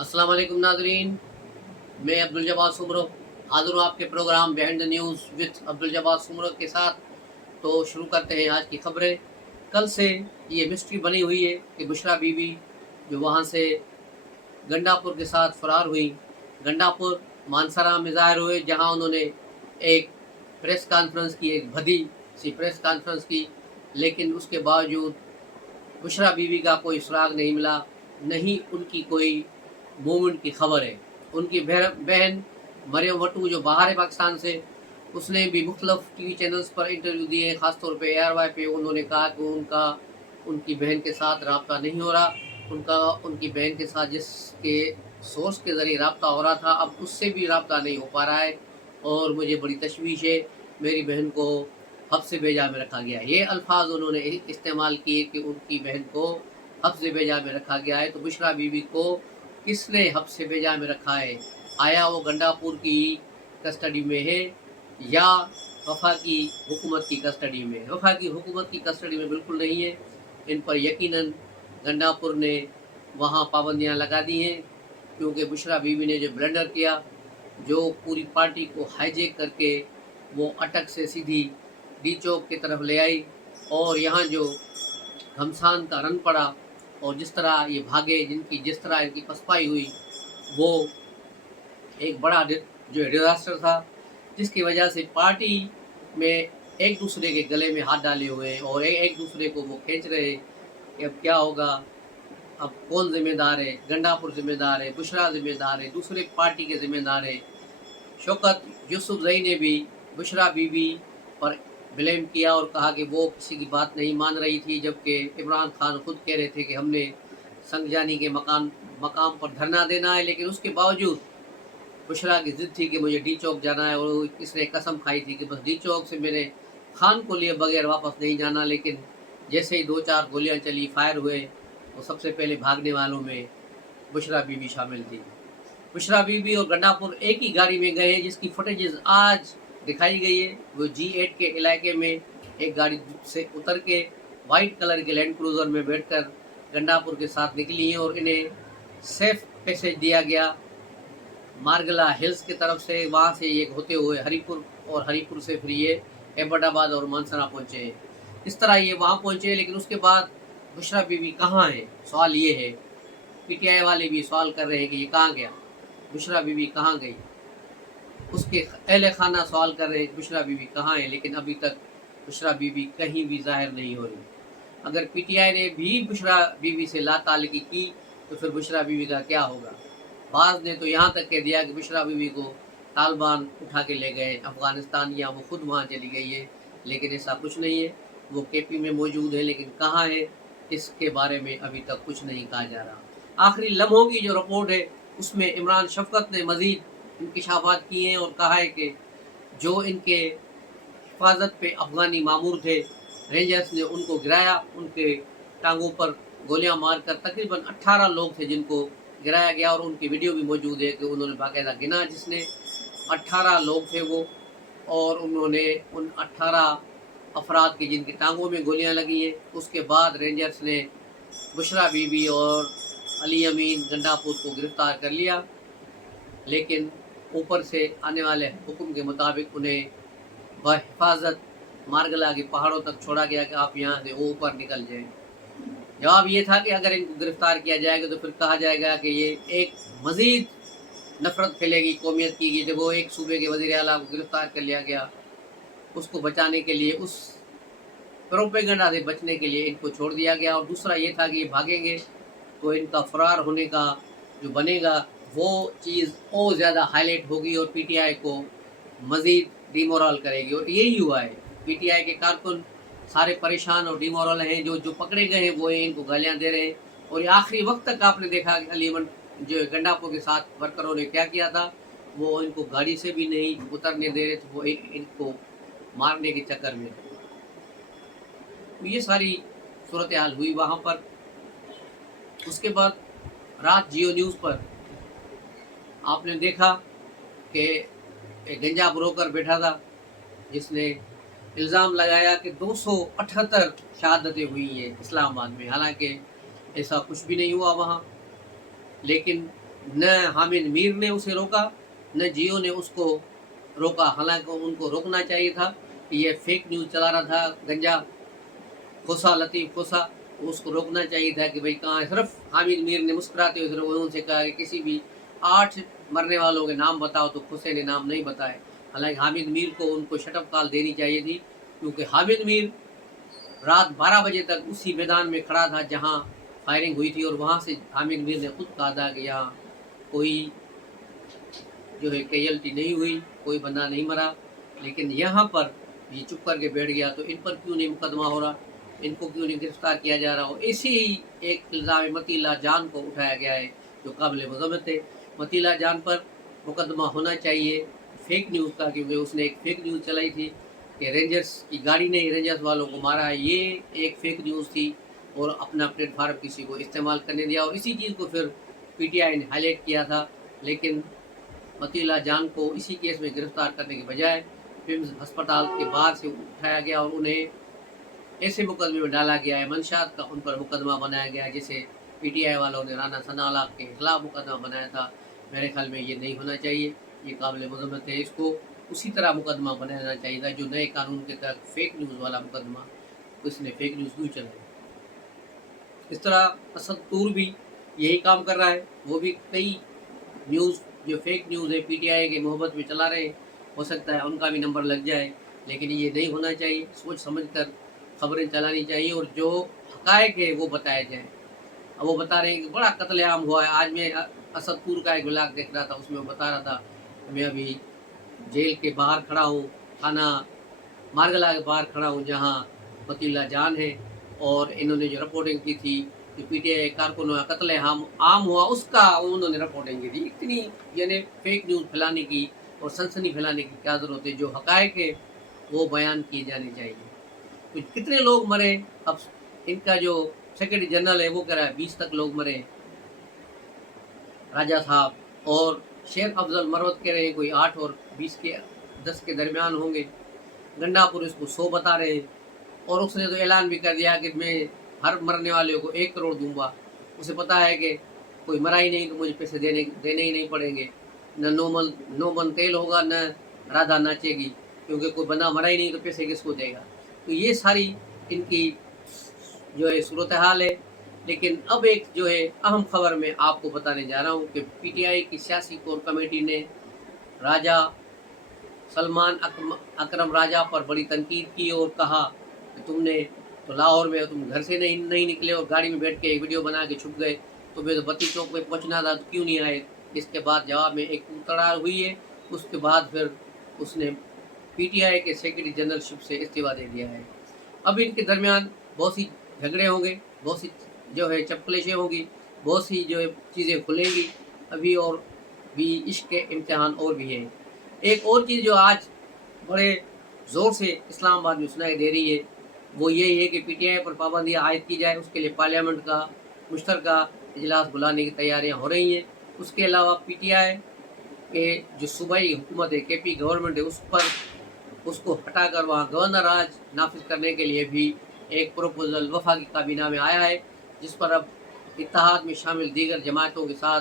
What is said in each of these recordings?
अस्सलाम वालेकुम नाज़रीन, मैं अब्दुल जब्बार सुमरो हाज़िर हूँ आपके programme behind the news with Abdul Jabbar Soomro के साथ। तो शुरू करते हैं आज की खबरें। कल से ये मिस्ट्री बनी हुई है कि बुशरा बीबी जो वहाँ से गंडापुर के साथ फ़रार हुई, गंडापुर मानसरा में ज़ाहिर हुए, जहाँ उन्होंने एक प्रेस कॉन्फ्रेंस की, एक भद्दी सी प्रेस कॉन्फ्रेंस की, लेकिन उसके बावजूद बुशरा बीवी का कोई सुराग नहीं मिला, नहीं उनकी कोई मूवमेंट की खबर है। उनकी बहन मरियम वटू जो बाहर है पाकिस्तान से, उसने भी मुख्तलिफ टीवी चैनल्स पर इंटरव्यू दिए, ख़ासतौर पे ARY पे। उन्होंने कहा कि उनकी बहन के साथ रब्ता नहीं हो रहा। उनकी बहन के साथ जिसके सोर्स के ज़रिए रब्ता हो रहा था, अब उससे भी रब्ता नहीं हो पा रहा है और मुझे बड़ी तशवीश है। मेरी बहन को हफ्स बेजा में रखा गया। ये अल्फाज उन्होंने इस्तेमाल किए कि उनकी बहन को हफ्स बेजा में रखा गया है। तो बुशरा बीवी को किसने हफ्स बेजा में रखा है? आया वो गंडापुर की कस्टडी में है या वफाकी हुकूमत की कस्टडी में? वफाकी हुकूमत की कस्टडी में बिल्कुल नहीं है। इन पर यकीनन गंडापुर ने वहाँ पाबंदियाँ लगा दी हैं, क्योंकि बुशरा बीवी ने जो ब्लंडर किया, जो पूरी पार्टी को हाईजैक करके वो अटक से सीधी डी चौक की तरफ ले आई, और यहाँ जो घमसान का रन पड़ा और जिस तरह ये भागे, जिस तरह इनकी पसपाई हुई, वो एक बड़ा जो डिजास्टर था, जिसकी वजह से पार्टी में एक दूसरे के गले में हाथ डाले हुए हैं और एक दूसरे को वो खींच रहे हैं कि अब क्या होगा, अब कौन जिम्मेदार है? गंडापुर जिम्मेदार है, बुशरा जिम्मेदार है, दूसरे पार्टी के जिम्मेदार है। शौकत यूसुफजई ने भी बुशरा बीवी पर ब्लेम किया और कहा कि वो किसी की बात नहीं मान रही थी, जबकि इमरान खान खुद कह रहे थे कि हमने संगजानी के मकाम पर धरना देना है, लेकिन उसके बावजूद बुशरा की ज़िद थी कि मुझे डी चौक जाना है, और इसने कसम खाई थी कि बस डी चौक से मैंने खान को लिए बगैर वापस नहीं जाना। लेकिन जैसे ही 2-4 गोलियां चली, फायर हुए, तो सबसे पहले भागने वालों में बुशरा बीवी शामिल थी। बुशरा बीवी और गंडापुर एक ही गाड़ी में गए, जिसकी फुटेजेस आज दिखाई गई है। वो G8 के इलाके में एक गाड़ी से उतर के वाइट कलर के लैंड क्रूज़र में बैठकर गंडापुर के साथ निकली हैं और इन्हें सेफ पैसेज दिया गया मारगला हिल्स की तरफ से। वहाँ से ये होते हुए हरीपुर, और हरीपुर से फिर ये एबटाबाद और मानसरा पहुँचे। इस तरह ये वहाँ पहुँचे, लेकिन उसके बाद बुशरा बीवी कहाँ है? सवाल ये है। PTI वाले भी सवाल कर रहे हैं कि ये कहाँ गया, बुशरा बीवी कहाँ गई? उसके अहले खाना सवाल कर रहे हैं बुशरा बीवी कहाँ है, लेकिन अभी तक बुशरा बीवी कहीं भी ज़ाहिर नहीं हो रही। अगर PTI ने भी बुशरा बीवी से लाताल्लुकी की, तो फिर बुशरा बीवी का क्या होगा? बाज़ ने तो यहाँ तक कह दिया कि बुशरा बीवी को तालिबान उठा के ले गए अफ़गानिस्तान, या वो खुद वहाँ चली गई है, लेकिन ऐसा कुछ नहीं है। वो KP में मौजूद है, लेकिन कहाँ है, इसके बारे में अभी तक कुछ नहीं कहा जा रहा। आखिरी लम्हों की जो रिपोर्ट है, उसमें इमरान शफ़क़त ने मज़ीद इंकशाफात किए हैं और कहा है कि जो इनके हिफाजत पे अफ़गानी मामूर थे, रेंजर्स ने उनको गिराया, उनके टांगों पर गोलियां मारकर। तकरीबन 18 लोग थे जिनको गिराया गया, और उनकी वीडियो भी मौजूद है कि उन्होंने बाकायदा गिना, जिसने 18 लोग थे वो, और उन्होंने उन 18 अफराद की जिनकी टांगों में गोलियां लगी हैं। उसके बाद रेंजर्स ने बुशरा बीबी और अली अमीन गंडापुर को गिरफ़्तार कर लिया, लेकिन ऊपर से आने वाले हुक्म के मुताबिक उन्हें बहिफाजत मारगला के पहाड़ों तक छोड़ा गया कि आप यहाँ से ऊपर निकल जाएं। जवाब ये था कि अगर इनको गिरफ़्तार किया जाएगा तो फिर कहा जाएगा कि ये एक मज़ीद नफ़रत फैलेगी कौमियत की, कि जब वो एक सूबे के वज़ीर आला को गिरफ़्तार कर लिया गया, उसको बचाने के लिए, उस प्रोपेगेंडा से बचने के लिए इनको छोड़ दिया गया। और दूसरा ये था कि ये भागेंगे तो इनका फ़रार होने का जो बनेगा, वो चीज़ और ज़्यादा हाईलाइट होगी और PTI को मज़ीद डिमोरल करेगी, और यही हुआ है। PTI के कारकुन सारे परेशान और डिमोरल हैं। जो पकड़े गए हैं वो इनको गालियाँ दे रहे हैं, और ये आखिरी वक्त तक आपने देखा कि अलीमन जो गंडापुर के साथ वर्करों ने क्या किया था, वो इनको गाड़ी से भी नहीं उतरने दे रहे थे, वो इनको मारने के चक्कर में। तो ये सारी सूरत हाल हुई वहाँ पर। उसके बाद रात जियो न्यूज़ पर आपने देखा कि एक गंजा ब्रोकर बैठा था, जिसने इल्ज़ाम लगाया कि 278 शहादतें हुई हैं इस्लामाबाद में। हालांकि ऐसा कुछ भी नहीं हुआ वहाँ, लेकिन न हामिद मीर ने उसे रोका, न जियो ने उसको रोका। हालांकि उनको रोकना चाहिए था कि ये फेक न्यूज़ चला रहा था गंजा खोसा लतीफ़ खोसा, तो उसको रोकना चाहिए था कि भाई कहाँ है। सिर्फ हामिद मीर ने मुस्कुराते हुए सिर्फ उनसे कहा कि किसी भी 8 मरने वालों के नाम बताओ, तो खोसे ने नाम नहीं बताए। हालांकि हामिद मीर को उनको शटअप कॉल देनी चाहिए थी, क्योंकि हामिद मीर रात 12 बजे तक उसी मैदान में खड़ा था जहां फायरिंग हुई थी, और वहां से हामिद मीर ने खुद कहा था कि यहाँ कोई जो है कैजुअल्टी नहीं हुई, कोई बंदा नहीं मरा। लेकिन यहाँ पर ये चुप करके बैठ गया, तो इन पर क्यों नहीं मुकदमा हो रहा, इनको क्यों नहीं गिरफ्तार किया जा रहा हो। इसी ही एक इल्ज़ाम मतीला जान को उठाया गया है, जो काबिल मज़म्मत है। मतीला जान पर मुकदमा होना चाहिए फेक न्यूज़ का, क्योंकि उसने एक फेक न्यूज़ चलाई थी कि रेंजर्स की गाड़ी ने रेंजर्स वालों को मारा है। ये एक फेक न्यूज़ थी, और अपना प्लेटफार्म किसी को इस्तेमाल करने दिया, और इसी चीज़ को फिर पीटीआई ने हाईलाइट किया था। लेकिन मतीला जान को इसी केस में गिरफ्तार करने के बजाय फिम्स अस्पताल के बाहर से उठाया गया और उन्हें ऐसे मुकदमे में डाला गया है, मंशात का उन पर मुकदमा बनाया गया है, जैसे पीटीआई वालों ने राना सनाला के खिलाफ मुकदमा बनाया था। मेरे ख्याल में ये नहीं होना चाहिए, ये काबिल मज़म्मत है। इसको उसी तरह मुकदमा बनाना चाहिए था जो नए कानून के तहत फेक न्यूज़ वाला मुकदमा, उसने फेक न्यूज़ क्यों चलाई। इस तरह असद तूर भी यही काम कर रहा है, वो भी कई न्यूज़ जो फेक न्यूज़ है पीटीआई के मोहब्बत में चला रहे हैं। हो सकता है उनका भी नंबर लग जाए, लेकिन ये नहीं होना चाहिए। सोच समझ कर खबरें चलानी चाहिए, और जो हक़ाइक़ है वो बताए जाएँ। अब वो बता रहे हैं कि बड़ा कत्लेआम हुआ है। आज मैं असदपुर का एक ब्लॉग देख रहा था, उसमें वो बता रहा था मैं अभी जेल के बाहर खड़ा हूँ, थाना मारगला के बाहर खड़ा हूँ, जहाँ मतीला जान है, और इन्होंने जो रिपोर्टिंग की थी कि पीटीआई कारकुनों का कत्ल आम हुआ, उसका उन्होंने रिपोर्टिंग की थी। इतनी यानी फेक न्यूज़ फैलाने की और सनसनी फैलाने की क्या ज़रूरत है। जो हक़ाइक़ है वो बयान किए जाने चाहिए। तो कितने लोग मरे, अब इनका जो सेक्रेटरी जनरल है वो कह रहा है 20 तक लोग मरे राजा साहब, और शेख अफजल मरवत कह रहे हैं कोई 8 और 20 के 10 के दरमियान होंगे। गंडापुर इसको 100 बता रहे हैं, और उसने तो ऐलान भी कर दिया कि मैं हर मरने वाले को 1 करोड़ दूंगा। उसे पता है कि कोई मरा ही नहीं तो मुझे पैसे देने ही नहीं पड़ेंगे। न नोमन तेल होगा, न राधा नाचेगी, क्योंकि कोई बंदा मरा ही नहीं तो पैसे किसको देगा। तो ये सारी इनकी जो है सूरत हाल है। लेकिन अब एक जो है अहम खबर मैं आपको बताने जा रहा हूँ कि पीटीआई की सियासी कोर कमेटी ने राजा सलमान अकरम राजा पर बड़ी तनकीद की, और कहा कि तुमने तो लाहौर में तुम घर से नहीं निकले, और गाड़ी में बैठ के एक वीडियो बना के छुप गए। तुम्हें तो बत्ती चौक पे पहुंचना था, तो क्यों नहीं आए। इसके बाद जवाब में एक तड़ाड़ हुई है। उसके बाद फिर उसने पीटीआई के सेक्रेटरी जनरलशिप से इस्तीफा दे दिया है। अब इनके दरमियान बहुत सी झगड़े होंगे, बहुत सी जो है चपकलेशें होंगी, बहुत सी जो है चीज़ें खुलेंगी अभी, और भी इश्क के इम्तिहान और भी हैं। एक और चीज़ जो आज बड़े ज़ोर से इस्लामाबाद में सुनाई दे रही है, वो यही है कि पीटीआई पर पाबंदियाँ आयद की जाए। उसके लिए पार्लियामेंट का मुश्तरका इजलास बुलाने की तैयारियां हो रही हैं। उसके अलावा पीटीआई के जो सूबाई हुकूमत है, केपी गवर्नमेंट है, उसको हटाकर वहाँ गवर्नर राज नाफिज करने के लिए भी एक प्रपोजल वफाकी काबीना में आया है, जिस पर अब इत्तेहाद में शामिल दीगर जमातों के साथ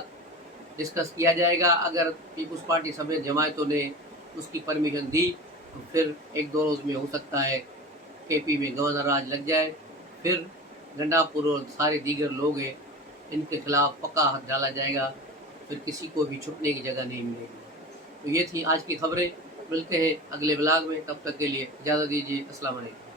डिस्कस किया जाएगा। अगर पीपल्स पार्टी समेत जमातों ने उसकी परमिशन दी, तो फिर 1-2 रोज़ में हो सकता है केपी में गवर्नर राज लग जाए। फिर गंडापुर और सारे दीगर लोग हैं, इनके खिलाफ पक्का हाथ डाला जाएगा, फिर किसी को भी छुपने की जगह नहीं मिलेगी। तो ये थी आज की खबरें। मिलते हैं अगले ब्लॉग में, तब तक के लिए इजाज़त दीजिए। अस्सलाम वालेकुम।